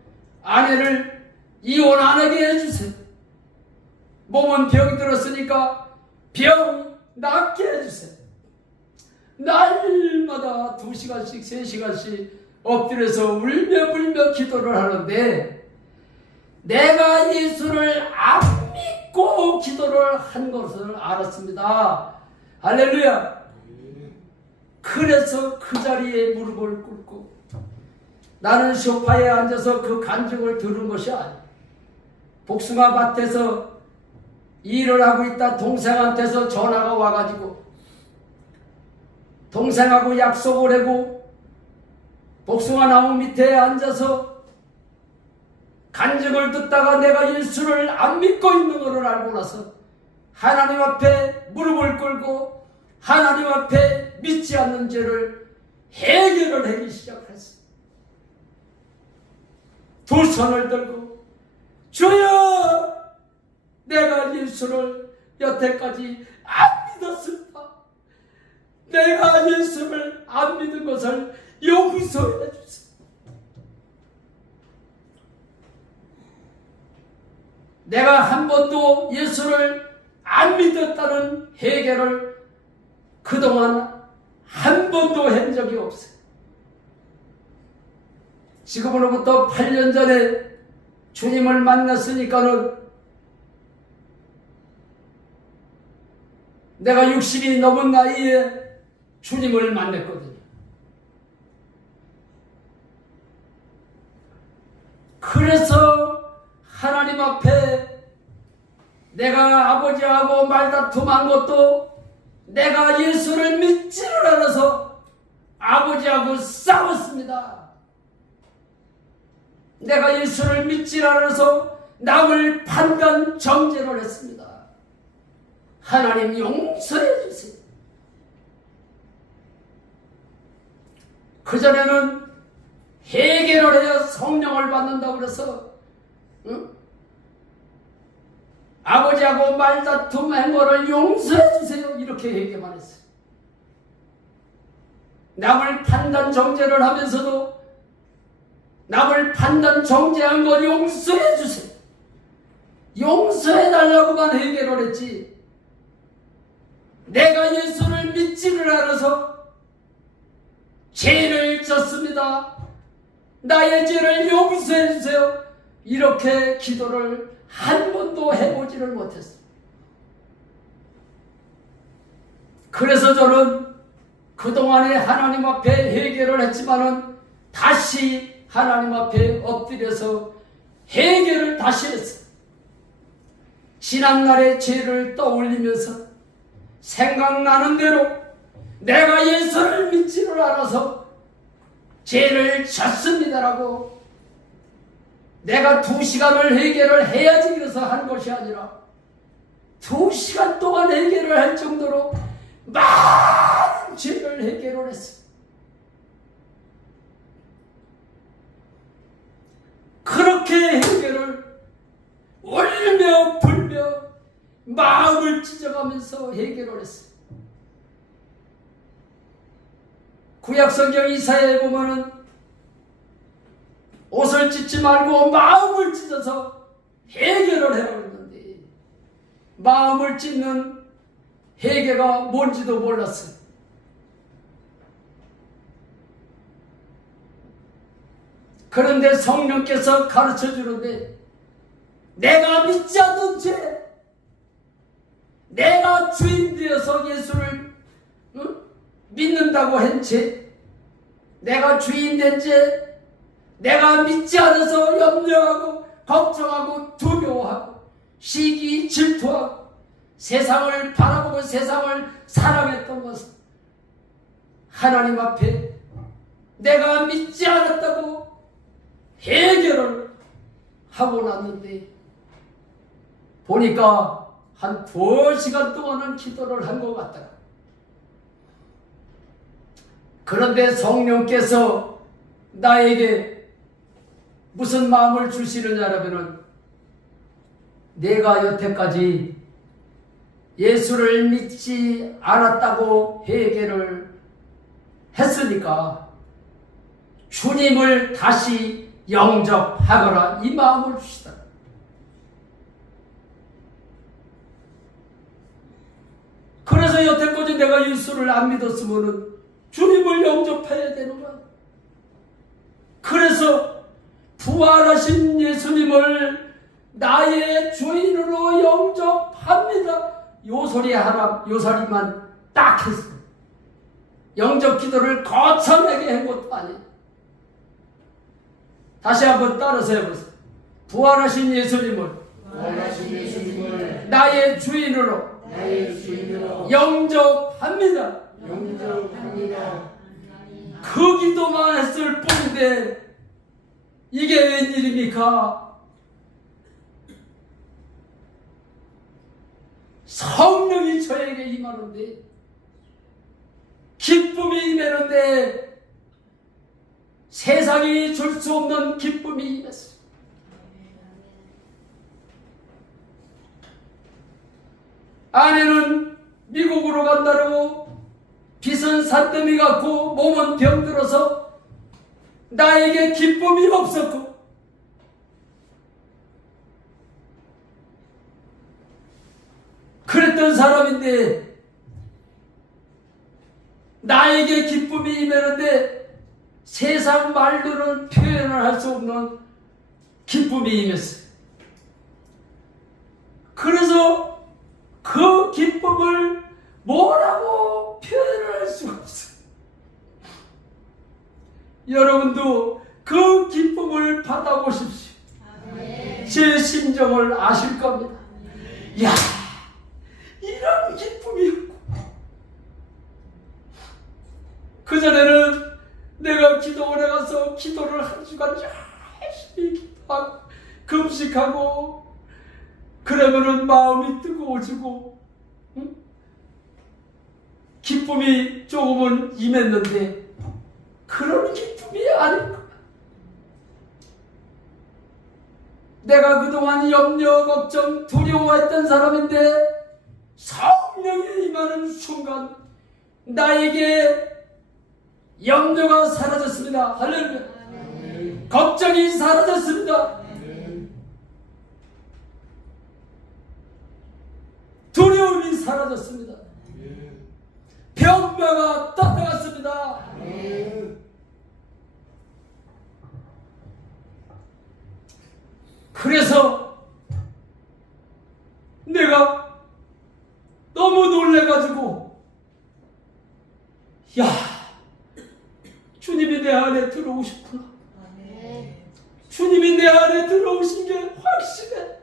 아내를 이혼 안 하게 해주세요. 몸은 병이 들었으니까 병 낫게 해주세요. 날마다 2시간씩 3시간씩 엎드려서 울며 불며 기도를 하는데 내가 예수를 안 믿고 기도를 한 것을 알았습니다. 할렐루야. 그래서 그 자리에 무릎을 꿇고 나는 소파에 앉아서 그 간증을 들은 것이 아니야. 복숭아 밭에서 일을 하고 있다 동생한테서 전화가 와가지고 동생하고 약속을 하고 복숭아 나무 밑에 앉아서 간증을 듣다가 내가 예수를 안 믿고 있는 것을 알고 나서 하나님 앞에 무릎을 꿇고 하나님 앞에 믿지 않는 죄를 해결을 하기 시작했어. 두 손을 들고 주여 내가 예수를 여태까지 안 믿었습니다. 내가 예수를 안 믿은 것을 용서해 주세요. 내가 한 번도 예수를 안 믿었다는 해결을 그동안 한 번도 한 적이 없어요. 지금으로부터 8년 전에 주님을 만났으니까는 내가 60이 넘은 나이에 주님을 만났거든요. 그래서 하나님 앞에 내가 아버지하고 말다툼한 것도 내가 예수를 믿지를 않아서 아버지하고 싸웠습니다. 내가 예수를 믿지를 않아서 남을 판단 정죄를 했습니다. 하나님 용서해 주세요. 그전에는 해결을 해야 성령을 받는다고 그래서 아버지하고 말다툼한 거를 용서해 주세요 이렇게 얘기만 했어요. 남을 판단 정죄를 하면서도 남을 판단 정죄한 걸 용서해 주세요. 용서해 달라고만 해결을 했지 내가 예수를 믿지를 않아서 죄를 졌습니다. 나의 죄를 용서해 주세요. 이렇게 기도를 한 번도 해보지를 못했어요. 그래서 저는 그동안에 하나님 앞에 해결을 했지만은 다시 하나님 앞에 엎드려서 해결을 다시 했어요. 지난날의 죄를 떠올리면서 생각나는 대로 내가 예수를 믿지를 않아서 죄를 졌습니다라고 내가 2시간을 해결을 해야지 그래서 한 것이 아니라 2시간 동안 해결을 할 정도로 많은 죄를 해결을 했어요. 그렇게 해결을 울며 불며 마음을 찢어가면서 해결을 했어요. 구약성경 이사야에 보면은 옷을 찢지 말고 마음을 찢어서 해결을 해라고 했는데 마음을 찢는 해결가 뭔지도 몰랐어요. 그런데 성령께서 가르쳐 주는데 내가 믿지 않는 죄, 내가 주인 되어서 예수를 믿는다고 한 죄, 내가 주인 된 죄, 내가 믿지 않아서 염려하고 걱정하고 두려워하고 시기 질투하고 세상을 바라보고 세상을 사랑했던 것은 하나님 앞에 내가 믿지 않았다고 해결을 하고 났는데 보니까 한 2시간 동안은 기도를 한 것 같더라. 그런데 성령께서 나에게 무슨 마음을 주시느냐라면은 내가 여태까지 예수를 믿지 않았다고 회개를 했으니까 주님을 다시 영접하거라 이 마음을 주시더라. 그래서 여태까지 내가 예수를 안 믿었으면은 주님을 영접해야 되는 거야. 그래서 부활하신 예수님을 나의 주인으로 영접합니다. 요 소리만 딱 했어. 영접 기도를 거창하게 한 것도 아니에요. 다시 한번 따라서 해보세요. 부활하신 예수님을 나의 주인으로 영접합니다. 그 기도만 했을 뿐인데 이게 웬일입니까? 성령이 저에게 임하는데 기쁨이 임하는데 세상이 줄 수 없는 기쁨이 임했어요. 아내는 미국으로 간다고 빚은 산더미 같고 몸은 병들어서 나에게 기쁨이 없었고 그랬던 사람인데 나에게 기쁨이 임하는데 세상 말로는 표현을 할 수 없는 기쁨이 임했어요. 그래서 그 기쁨을 뭐라고 표현을 할 수가 없어요. 여러분도 그 기쁨을 받아보십시오. 제 심정을 아실 겁니다. 야, 이런 기쁨이 있고. 그전에는 내가 기도원에 가서 기도를 1시간 열심히 기도하고 금식하고 그러면은 마음이 뜨거워지고 응? 기쁨이 조금은 임했는데 그런 기쁨이 아닌가. 내가 그동안 염려, 걱정, 두려워했던 사람인데 성령이 임하는 순간 나에게 염려가 사라졌습니다. 할렐루야. 걱정이 사라졌습니다. 두려움이 사라졌습니다. 병마가 떠나갔습니다. 그래서 내가 너무 놀래가지고 야, 주님이 내 안에 들어오셨구나. 주님이 내 안에 들어오신 게 확실해.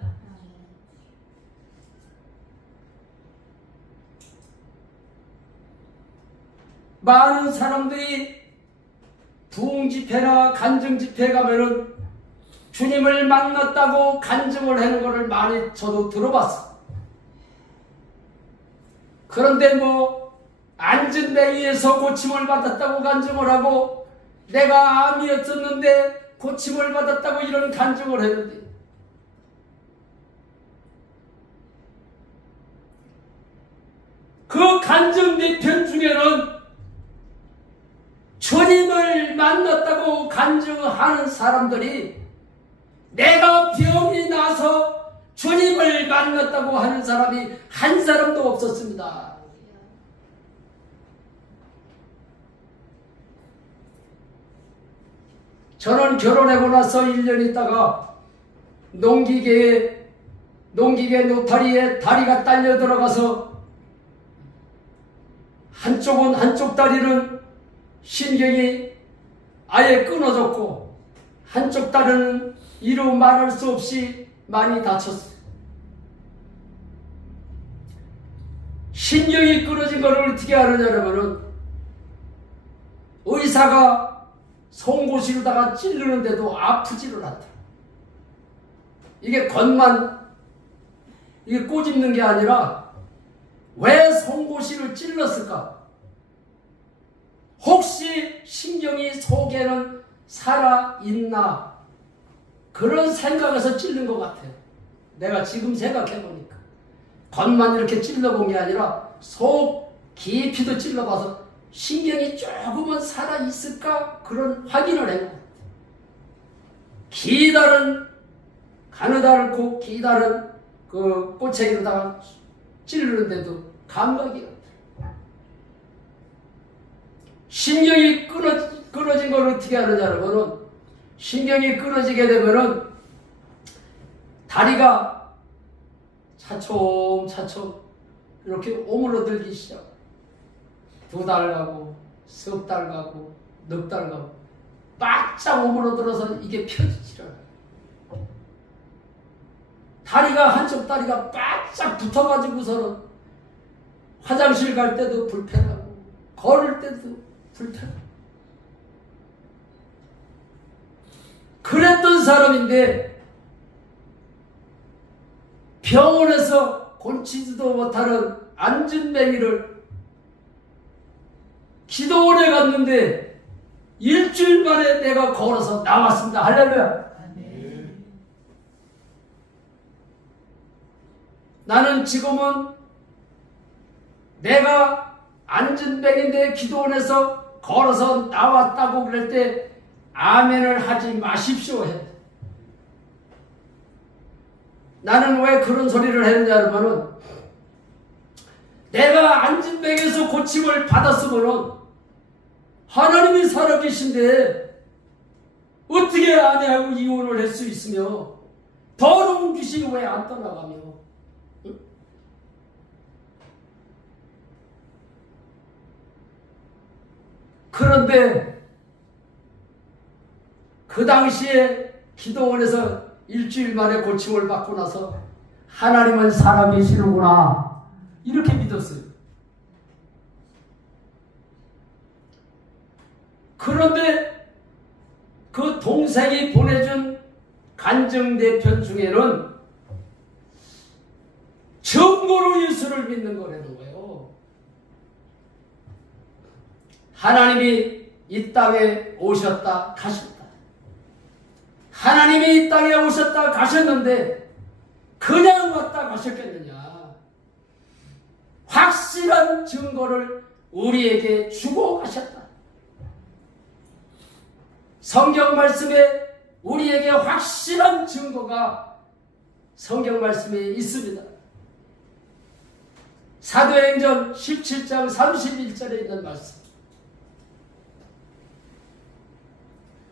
많은 사람들이 부흥집회나 간증집회 가면은 주님을 만났다고 간증을 하는 것을 많이 저도 들어봤어. 그런데 앉은 데 위에서 고침을 받았다고 간증을 하고 내가 암이었었는데 고침을 받았다고 이런 간증을 했는데 그 간증 몇 편 중에는 주님을 만났다고 간증하는 사람들이 내가 병이 나서 주님을 만났다고 하는 사람이 한 사람도 없었습니다. 저는 결혼하고 나서 1년 있다가 농기계 노타리에 다리가 딸려 들어가서 한쪽 다리는 신경이 아예 끊어졌고 한쪽 다리는 이루 말할 수 없이 많이 다쳤어요. 신경이 끊어진 것을 어떻게 하느냐면은 의사가 송곳이로다가 찌르는데도 아프지를 않다. 이게 겉만 이게 꼬집는 게 아니라 왜 송곳이를 찔렀을까? 혹시 신경이 속에는 살아있나? 그런 생각에서 찔른 것 같아요. 내가 지금 생각해보니까. 겉만 이렇게 찔러본 게 아니라 속 깊이도 찔러봐서 신경이 조금은 살아있을까? 그런 확인을 해요. 기다란, 가느다랗고 기다란 그 꼬챙이로다가 찌르는데도 감각이 없다. 신경이 끊어진 걸 어떻게 하느냐면은 신경이 끊어지게 되면은 다리가 차츰차츰 이렇게 오므러들기 시작. 2달 가고, 석 달 가고, 넉 달 가고, 바짝 오므러들어서 이게 펴지질 않아요. 다리가, 한쪽 다리가 바짝 붙어가지고서는 화장실 갈 때도 불편하고, 걸을 때도 불편하고. 그랬던 사람인데, 병원에서 고치지도 못하는 안진뱅이를 기도원에 갔는데 일주일 만에 내가 걸어서 나왔습니다. 할렐루야. 나는 지금은 내가 안진뱅인데 기도원에서 걸어서 나왔다고 그럴 때 아멘을 하지 마십시오 해. 나는 왜 그런 소리를 했냐면은 내가 안진뱅에서 고침을 받았으면은 하나님이 살아계신데 어떻게 아내하고 이혼을 할 수 있으며 더러운 귀신이 왜 안 떠나가며? 응? 그런데 그 당시에 기도원에서 일주일 만에 고침을 받고 나서 하나님은 살아계시는구나 이렇게 믿었어요. 그런데 그 동생이 보내준 간증대편 중에는 정보로 예수를 믿는 거라는 거예요. 하나님이 이 땅에 오셨다 가셨다. 하나님이 이 땅에 오셨다 가셨는데 그냥 왔다 가셨겠느냐. 확실한 증거를 우리에게 주고 가셨다. 성경 말씀에 우리에게 확실한 증거가 성경 말씀에 있습니다. 사도행전 17장 31절에 있는 말씀.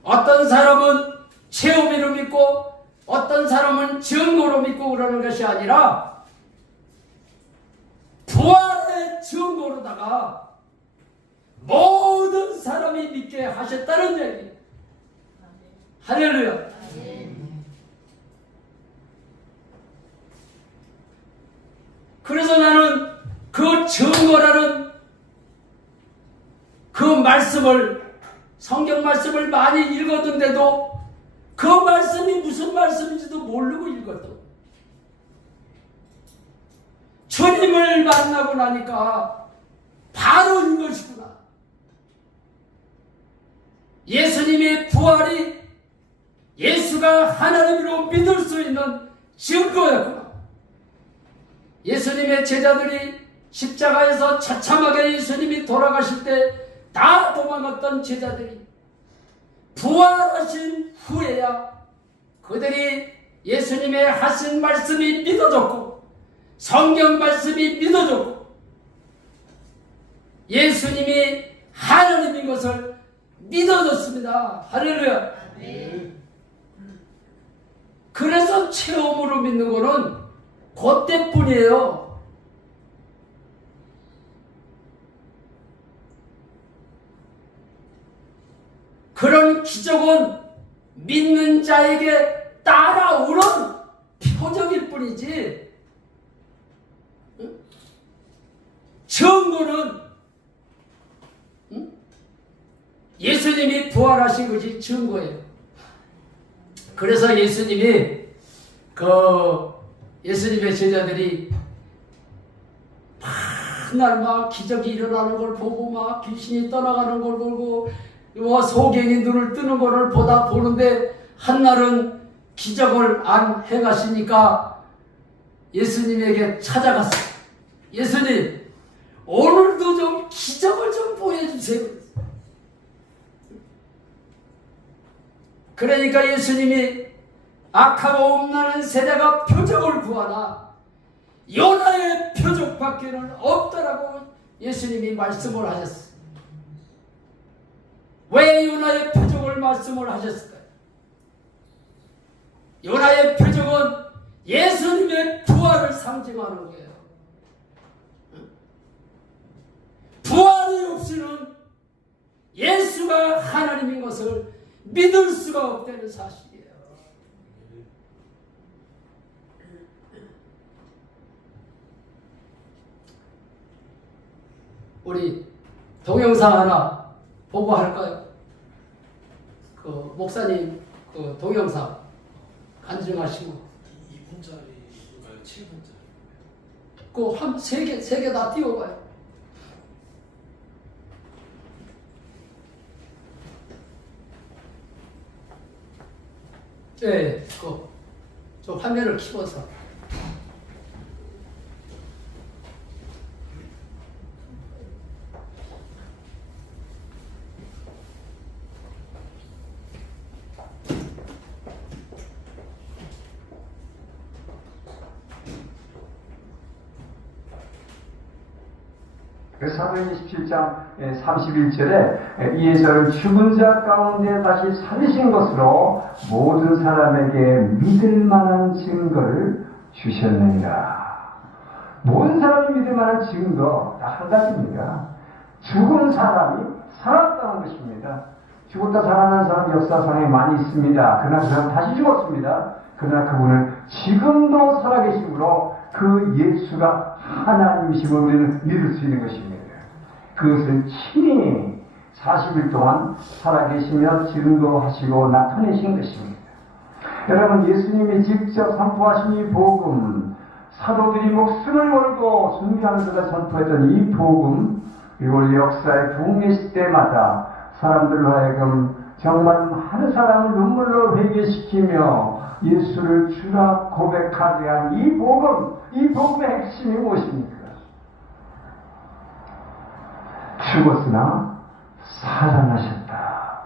어떤 사람은 체험으로 믿고 어떤 사람은 증거로 믿고 그러는 것이 아니라 부활의 증거로다가 모든 사람이 믿게 하셨다는 얘기예요. 할렐루야. 그래서 나는 그 증거라는 그 말씀을 성경 말씀을 많이 읽었는데도 그 말씀이 무슨 말씀인지도 모르고 읽었던 주님을 만나고 나니까 바로 이것이구나. 예수님의 부활이 예수가 하나님으로 믿을 수 있는 증거였구나. 예수님의 제자들이 십자가에서 처참하게 예수님이 돌아가실 때 다 도망갔던 제자들이 부활하신 후에야 그들이 예수님의 하신 말씀이 믿어졌고 성경 말씀이 믿어졌고 예수님이 하나님인 것을 믿어졌습니다. 할렐루야. 그래서 체험으로 믿는 거는 그때뿐이에요. 그런 기적은 믿는 자에게 따라오는 표적일 뿐이지 증거는 예수님이 부활하신 것이 증거예요. 그래서 예수님의 제자들이 맨날 막 기적이 일어나는 걸 보고 막 귀신이 떠나가는 걸 보고 소경이 눈을 뜨는 것을 보는데 한날은 기적을 안 해가시니까 예수님에게 찾아갔어요. 예수님, 오늘도 좀 기적을 좀 보여주세요. 그러니까 예수님이 악하고 없나는 세대가 표적을 구하나 요나의 표적밖에는 없더라고 예수님이 말씀을 하셨어요. 왜 요나의 표적을 말씀을 하셨을까요? 요나의 표적은 예수님의 부활을 상징하는 거예요. 부활이 없이는 예수가 하나님인 것을 믿을 수가 없다는 사실이에요. 우리 동영상 하나 보고 할까요? 목사님 동영상 간증하시고 2분짜리인가요? 7분짜리? 한 세 개 다 띄워봐요. 네, 저 화면을 키워서. 사도행 27장 31절에 이에서는 죽은 자 가운데 다시 살리신 것으로 모든 사람에게 믿을 만한 증거를 주셨느니라. 모든 사람이 믿을 만한 증거 딱 한 가지입니다. 죽은 사람이 살았다는 것입니다. 죽었다 살아난 사람 역사상에 많이 있습니다. 그러나 그 사람 다시 죽었습니다. 그러나 그분은 지금도 살아계심으로 그 예수가 하나님이심을 우리는 믿을 수 있는 것입니다. 그것을 친히 40일 동안 살아계시며 지금도 하시고 나타내신 것입니다. 여러분, 예수님이 직접 선포하신 이 복음, 사도들이 목숨을 걸고 순교하면서 선포했던 이 복음, 그리고 역사의 부흥의 시대마다 사람들로 하여금 정말 많은 사람을 눈물로 회개시키며 예수를 주라 고백하게 한 이 복음, 이 복음의 핵심이 무엇입니까? 죽었으나 살아나셨다.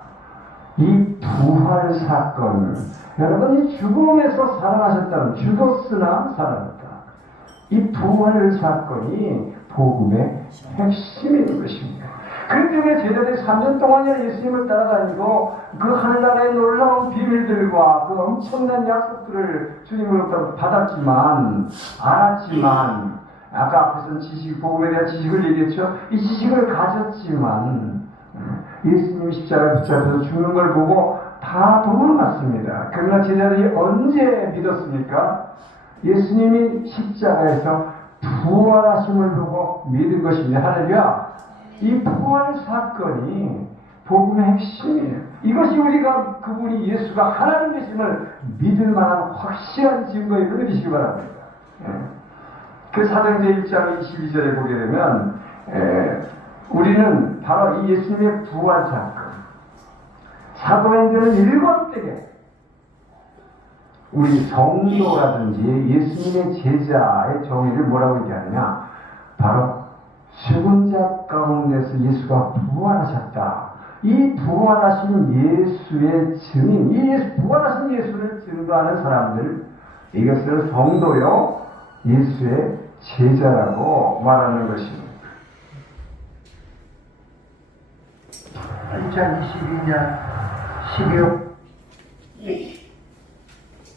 이 부활 사건, 여러분이 죽음에서 살아나셨다는, 죽었으나 살아났다. 이 부활 사건이 복음의 핵심인 것입니다. 그렇기 때문에 제자들이 3년 동안이나 예수님을 따라다니고 그 하늘나라의 놀라운 비밀들과 그 엄청난 약속들을 주님으로부터 받았지만, 알았지만, 아까 앞에서는 복음에 대한 지식을 얘기했죠. 이 지식을 가졌지만 예수님이 십자가에 붙잡혀서 죽는 걸 보고 다 도망갔습니다. 그러나 제자들이 언제 믿었습니까? 예수님이 십자가에서 부활하심을 보고 믿은 것입니다. 할렐루야. 이 부활 사건이 복음의 핵심이에요. 이것이 우리가 그분이 예수가 하나님이심을 믿을 만한 확실한 증거임을 믿으시기 바랍니다. 그 사도행전 1장 22절에 보게 되면 우리는 바로 이 예수님의 부활 사건, 사도행전을 읽을 때에 우리 성도라든지 예수님의 제자의 정의를 뭐라고 얘기하느냐, 바로 죽은 자 가운데서 예수가 부활하셨다. 이 부활하신 예수의 증인, 이 부활하신 예수를 증거하는 사람들, 이것을 성도요 예수의 제자라고 말하는 것입니다. 2022년 12월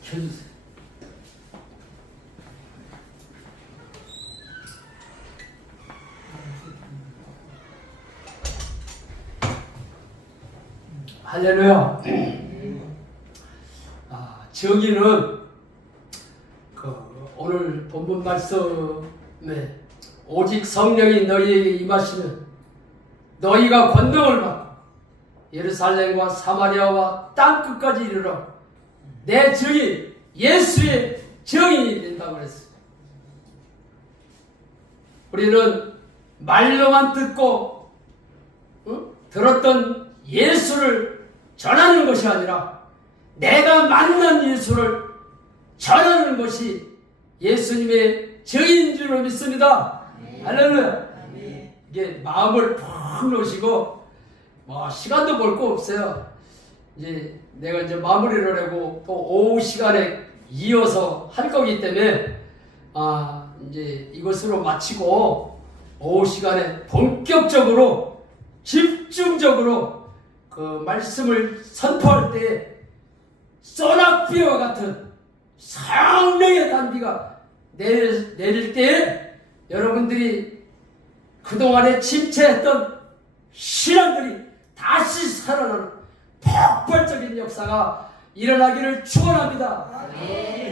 켜주세요. 할렐루야. 정의는 오늘 본문 말씀에 오직 성령이 너희에게 임하시면 너희가 권능을 받고 예루살렘과 사마리아와 땅끝까지 이르러 내 증인 예수의 증인이 된다고 그랬어요. 우리는 말로만 듣고 들었던 예수를 전하는 것이 아니라 내가 만난 예수를 전하는 것이 예수님의 증인인 줄 믿습니다. 할렐루야. 이게 마음을 푹 놓으시고 시간도 볼 거 없어요. 이제 내가 이제 마무리를 하고 또 오후 시간에 이어서 할 거기 때문에 이제 이것으로 마치고 오후 시간에 본격적으로 집중적으로 그 말씀을 선포할 때 소나비와 같은 성령의 단비가 내릴 때 여러분들이 그동안에 침체했던 신앙들이 다시 살아나는 폭발적인 역사가 일어나기를 축원합니다.